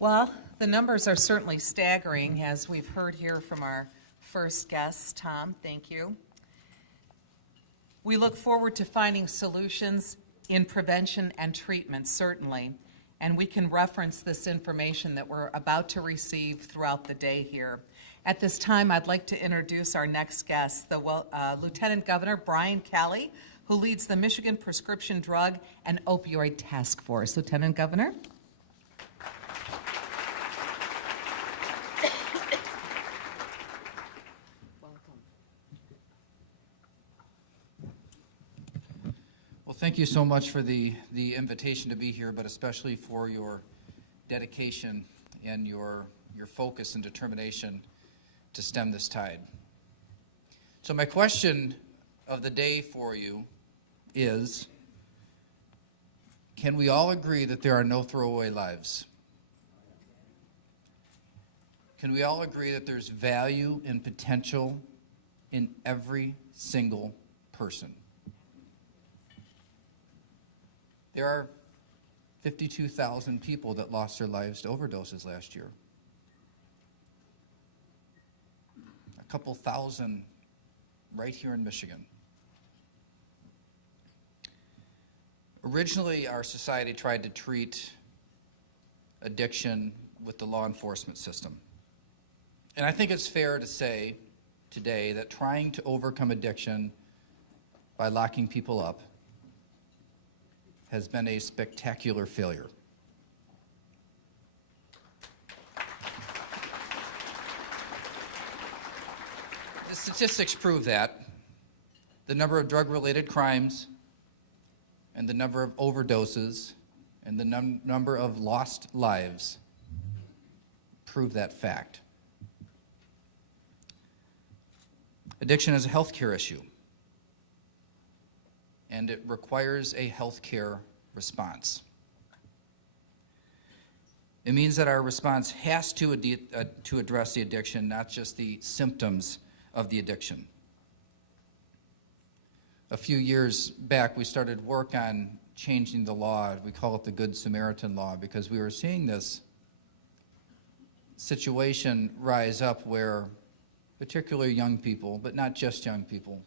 Well, the numbers are certainly staggering, as we've heard here from our first guest. Tom, thank you. We look forward to finding solutions in prevention and treatment, certainly, and we can reference this information that we're about to receive throughout the day here. At this time, I'd like to introduce our next guest, the Lieutenant Governor Brian Calley, who leads the Michigan Prescription Drug and Opioid Task Force. Lieutenant Governor. Thank you so much for the invitation to be here, but especially for your dedication and your focus and determination to stem this tide. So my question of the day for you is, can we all agree that there are no throwaway lives? Can we all agree that there's value and potential in every single person? There are 52,000 people that lost their lives to overdoses last year. A couple thousand right here in Michigan. Originally, our society tried to treat addiction with the law enforcement system. And I think it's fair to say today that trying to overcome addiction by locking people up has been a spectacular failure. The statistics prove that. The number of drug-related crimes and the number of overdoses and the number of lost lives prove that fact. Addiction is a healthcare issue, and it requires a healthcare response. It means that our response has to address the addiction, not just the symptoms of the addiction. A few years back, we started work on changing the law. We call it the Good Samaritan Law, because we were seeing this situation rise up where particularly young people, but not just young people,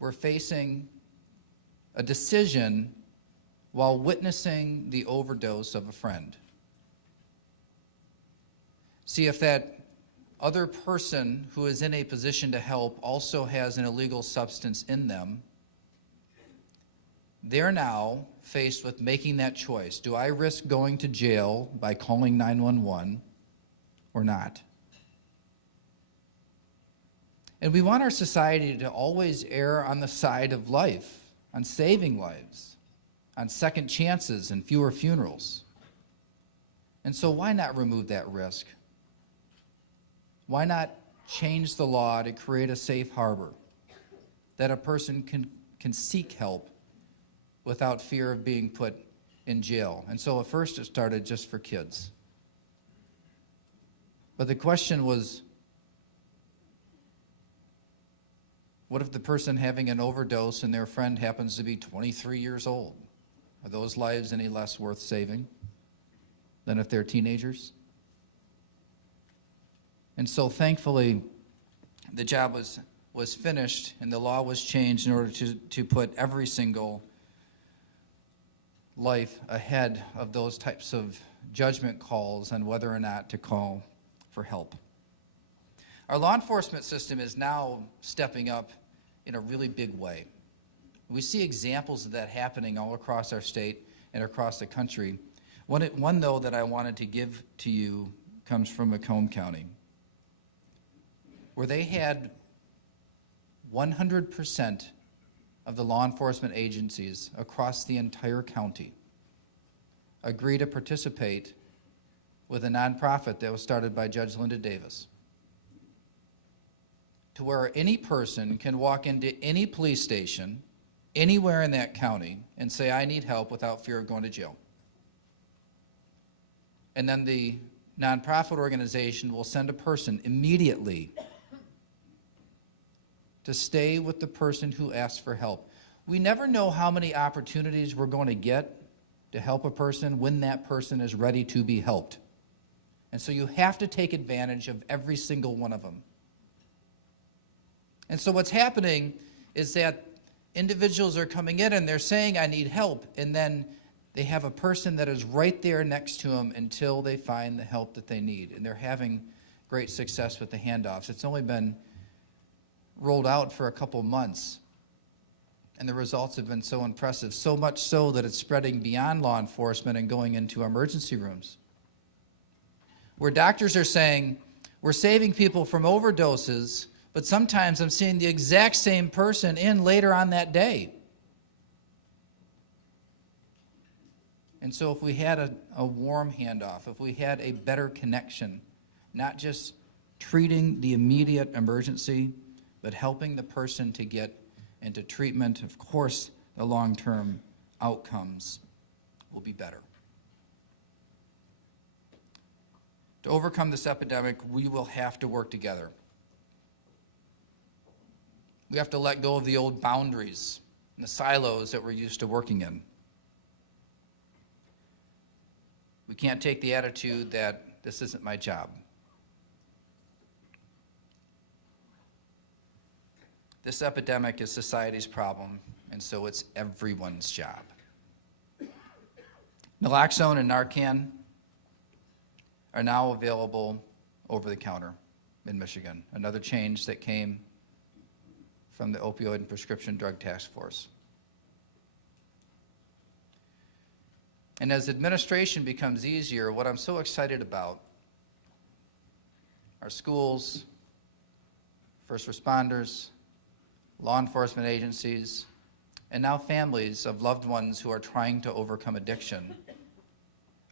we're facing a decision while witnessing the overdose of a friend. See if that other person who is in a position to help also has an illegal substance in them. They're now faced with making that choice. Do I risk going to jail by calling 911 or not? And we want our society to always err on the side of life, on saving lives, on second chances and fewer funerals. And so why not remove that risk? Why not change the law to create a safe harbor that a person can seek help without fear of being put in jail? And so at first it started just for kids. But the question was, what if the person having an overdose and their friend happens to be 23 years old? Are those lives any less worth saving than if they're teenagers? And so thankfully, the job was finished and the law was changed in order to put every single life ahead of those types of judgment calls on whether or not to call for help. Our law enforcement system is now stepping up in a really big way. We see examples of that happening all across our state and across the country. One though, that I wanted to give to you comes from Macomb County, where they had 100% of the law enforcement agencies across the entire county agree to participate with a nonprofit that was started by Judge Linda Davis, to where any person can walk into any police station anywhere in that county and say, I need help, without fear of going to jail. And then the nonprofit organization will send a person immediately to stay with the person who asks for help. We never know how many opportunities we're going to get to help a person when that person is ready to be helped. And so you have to take advantage of every single one of them. And so what's happening is that individuals are coming in and they're saying, I need help, and then they have a person that is right there next to them until they find the help that they need. And they're having great success with the handoffs. It's only been rolled out for a couple months, and the results have been so impressive, so much so that it's spreading beyond law enforcement and going into emergency rooms, where doctors are saying, we're saving people from overdoses, but sometimes I'm seeing the exact same person in later on that day. And so if we had a warm handoff, if we had a better connection, not just treating the immediate emergency, but helping the person to get into treatment, of course, the long-term outcomes will be better. To overcome this epidemic, we will have to work together. We have to let go of the old boundaries and the silos that we're used to working in. We can't take the attitude that this isn't my job. This epidemic is society's problem, and so it's everyone's job. Naloxone and Narcan are now available over the counter in Michigan, another change that came from the Opioid and Prescription Drug Task Force. And as administration becomes easier, what I'm so excited about are schools, first responders, law enforcement agencies, and now families of loved ones who are trying to overcome addiction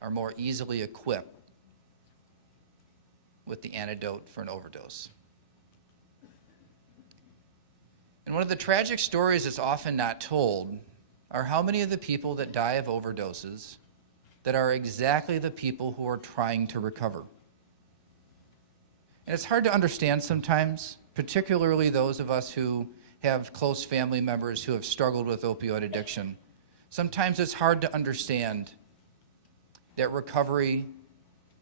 are more easily equipped with the antidote for an overdose. And one of the tragic stories that's often not told are how many of the people that die of overdoses that are exactly the people who are trying to recover. And it's hard to understand sometimes, particularly those of us who have close family members who have struggled with opioid addiction. Sometimes it's hard to understand that recovery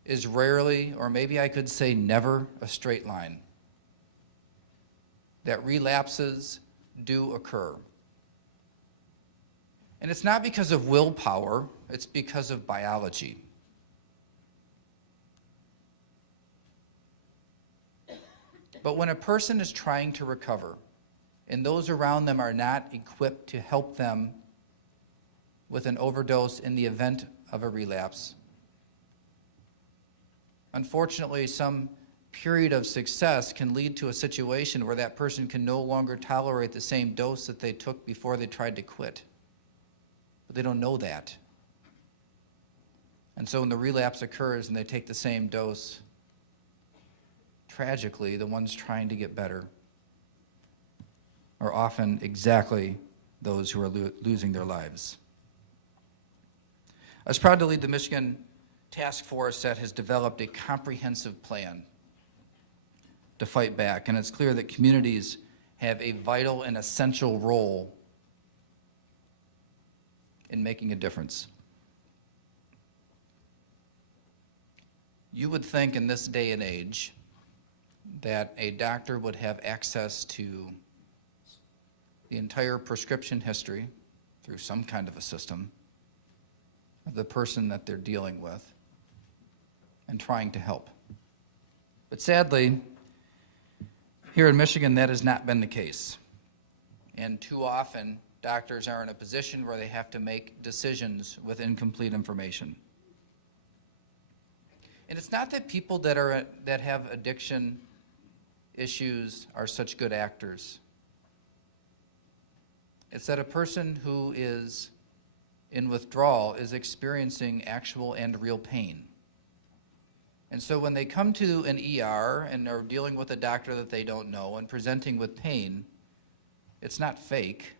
is rarely, or maybe I could say never, a straight line. That relapses do occur. And it's not because of willpower, it's because of biology. But when a person is trying to recover, and those around them are not equipped to help them with an overdose in the event of a relapse, unfortunately, some period of success can lead to a situation where that person can no longer tolerate the same dose that they took before they tried to quit. But they don't know that. And so when the relapse occurs and they take the same dose, tragically, the ones trying to get better are often exactly those who are losing their lives. I was proud to lead the Michigan task force that has developed a comprehensive plan to fight back, and it's clear that communities have a vital and essential role in making a difference. You would think in this day and age that a doctor would have access to the entire prescription history through some kind of a system of the person that they're dealing with and trying to help. But sadly, here in Michigan, that has not been the case. And too often, doctors are in a position where they have to make decisions with incomplete information. And it's not that people that have addiction issues are such good actors. It's that a person who is in withdrawal is experiencing actual and real pain. And so when they come to an ER and are dealing with a doctor that they don't know and presenting with pain, it's not fake.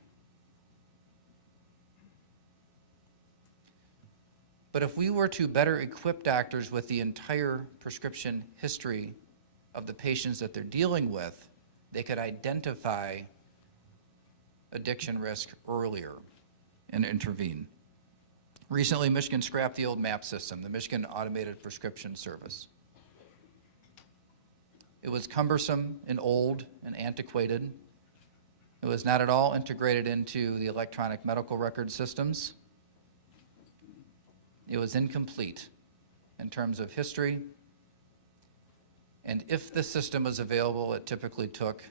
But if we were to better equip doctors with the entire prescription history of the patients that they're dealing with, they could identify addiction risk earlier and intervene. Recently, Michigan scrapped the old MAP system, the Michigan Automated Prescription Service. It was cumbersome and old and antiquated. It was not at all integrated into the electronic medical record systems. It was incomplete in terms of history. And if the system was available, it typically took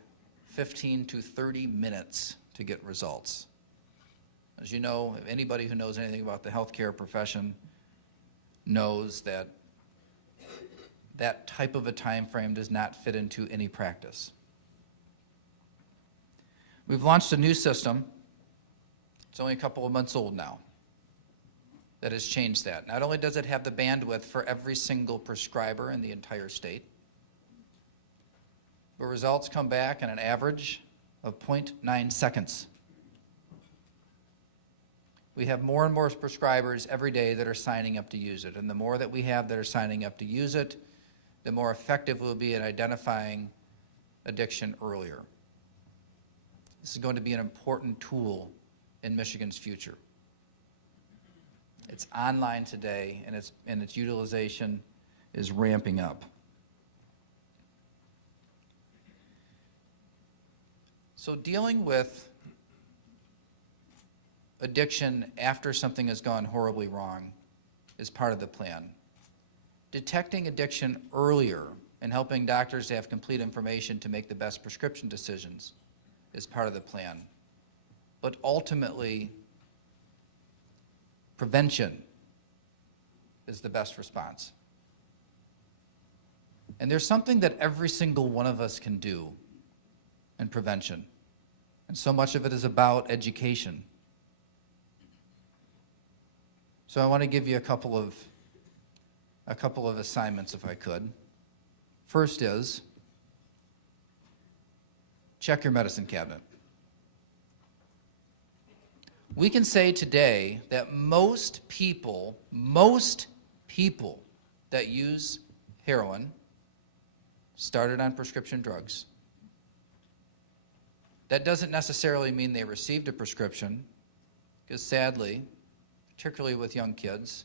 15 to 30 minutes to get results. As you know, anybody who knows anything about the healthcare profession knows that that type of a time frame does not fit into any practice. We've launched a new system. It's only a couple of months old now that has changed that. Not only does it have the bandwidth for every single prescriber in the entire state, but results come back in an average of 0.9 seconds. We have more and more prescribers every day that are signing up to use it. And the more that we have that are signing up to use it, the more effective we'll be at identifying addiction earlier. This is going to be an important tool in Michigan's future. It's online today, and its utilization is ramping up. So dealing with addiction after something has gone horribly wrong is part of the plan. Detecting addiction earlier and helping doctors to have complete information to make the best prescription decisions is part of the plan. But ultimately, prevention is the best response. And there's something that every single one of us can do in prevention. And so much of it is about education. So I want to give you a couple of assignments, if I could. First is, check your medicine cabinet. We can say today that most people that use heroin started on prescription drugs. That doesn't necessarily mean they received a prescription, because sadly, particularly with young kids,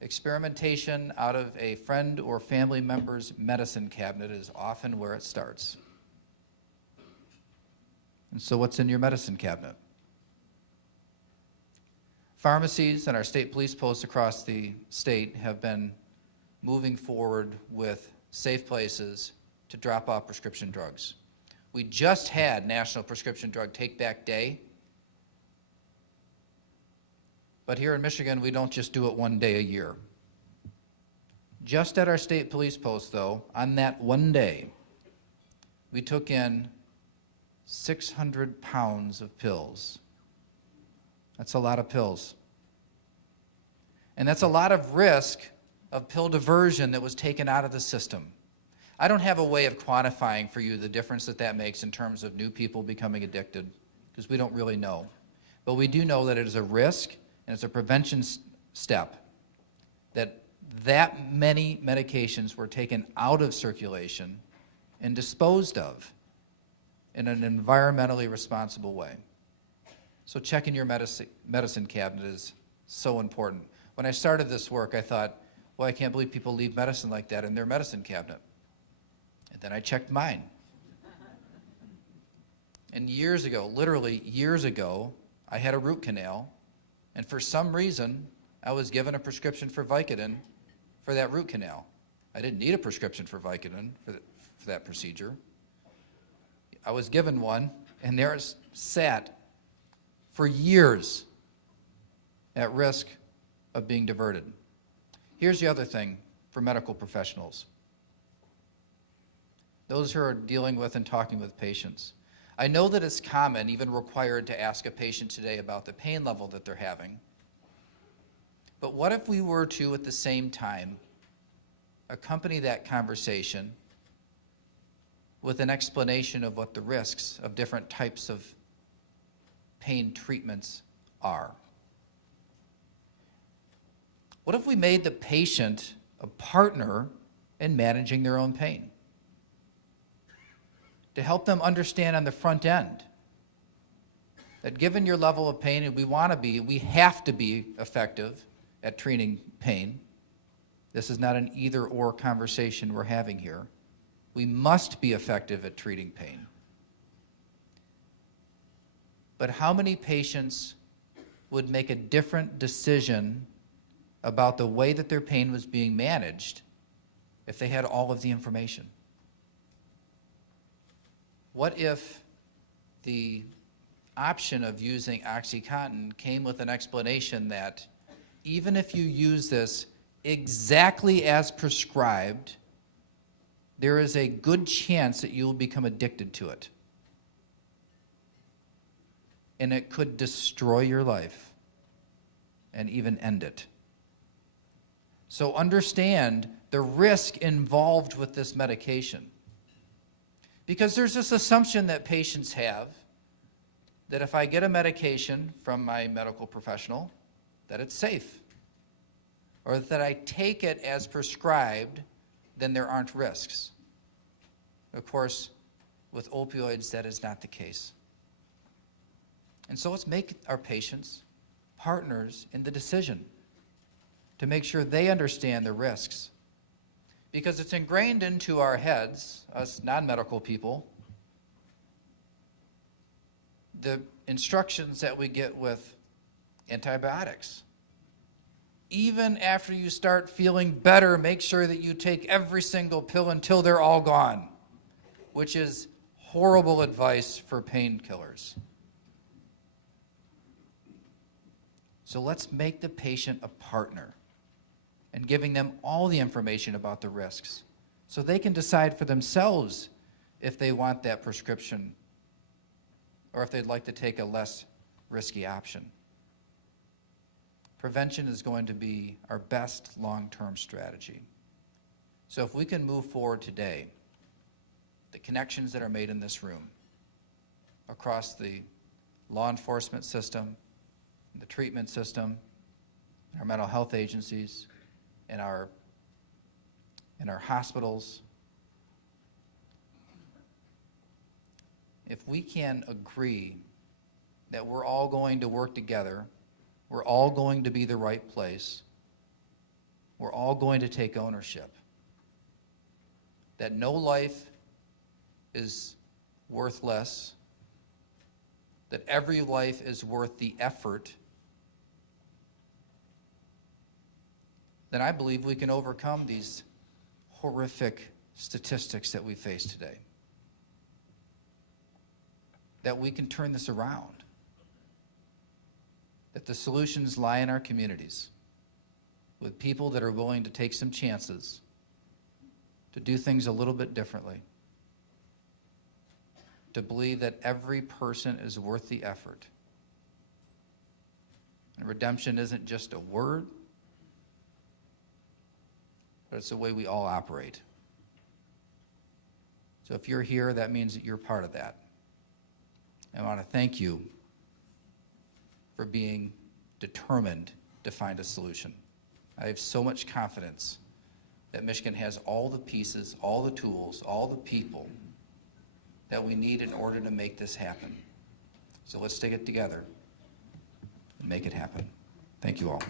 experimentation out of a friend or family member's medicine cabinet is often where it starts. And so what's in your medicine cabinet? Pharmacies and our state police posts across the state have been moving forward with safe places to drop off prescription drugs. We just had National Prescription Drug Take Back Day. But here in Michigan, we don't just do it one day a year. Just at our state police post, though, on that one day, we took in 600 pounds of pills. That's a lot of pills. And that's a lot of risk of pill diversion that was taken out of the system. I don't have a way of quantifying for you the difference that makes in terms of new people becoming addicted, because we don't really know. But we do know that it is a risk, and it's a prevention step, that many medications were taken out of circulation and disposed of in an environmentally responsible way. So checking your medicine cabinet is so important. When I started this work, I thought, well, I can't believe people leave medicine like that in their medicine cabinet. And then I checked mine. And years ago, literally years ago, I had a root canal, and for some reason, I was given a prescription for Vicodin for that root canal. I didn't need a prescription for Vicodin for that procedure. I was given one, and there it sat for years at risk of being diverted. Here's the other thing for medical professionals. Those who are dealing with and talking with patients. I know that it's common, even required, to ask a patient today about the pain level that they're having. But what if we were to, at the same time, accompany that conversation with an explanation of what the risks of different types of pain treatments are? What if we made the patient a partner in managing their own pain? To help them understand on the front end that given your level of pain, and we have to be effective at treating pain. This is not an either-or conversation we're having here. We must be effective at treating pain. But how many patients would make a different decision about the way that their pain was being managed if they had all of the information? What if the option of using OxyContin came with an explanation that even if you use this exactly as prescribed, there is a good chance that you will become addicted to it? And it could destroy your life and even end it. So understand the risk involved with this medication. Because there's this assumption that patients have that if I get a medication from my medical professional, that it's safe. Or that I take it as prescribed, then there aren't risks. Of course, with opioids, that is not the case. And so let's make our patients partners in the decision to make sure they understand the risks. Because it's ingrained into our heads, us non-medical people, the instructions that we get with antibiotics. Even after you start feeling better, make sure that you take every single pill until they're all gone, which is horrible advice for painkillers. So let's make the patient a partner and giving them all the information about the risks so they can decide for themselves if they want that prescription or if they'd like to take a less risky option. Prevention is going to be our best long-term strategy. So if we can move forward today, the connections that are made in this room across the law enforcement system, the treatment system, our mental health agencies, in our hospitals, if we can agree that we're all going to work together, we're all going to be the right place, we're all going to take ownership, that no life is worth less, that every life is worth the effort, then I believe we can overcome these horrific statistics that we face today. That we can turn this around. That the solutions lie in our communities with people that are willing to take some chances, to do things a little bit differently, to believe that every person is worth the effort. And redemption isn't just a word, but it's the way we all operate. So if you're here, that means that you're part of that. I want to thank you for being determined to find a solution. I have so much confidence that Michigan has all the pieces, all the tools, all the people that we need in order to make this happen. So let's take it together and make it happen. Thank you all.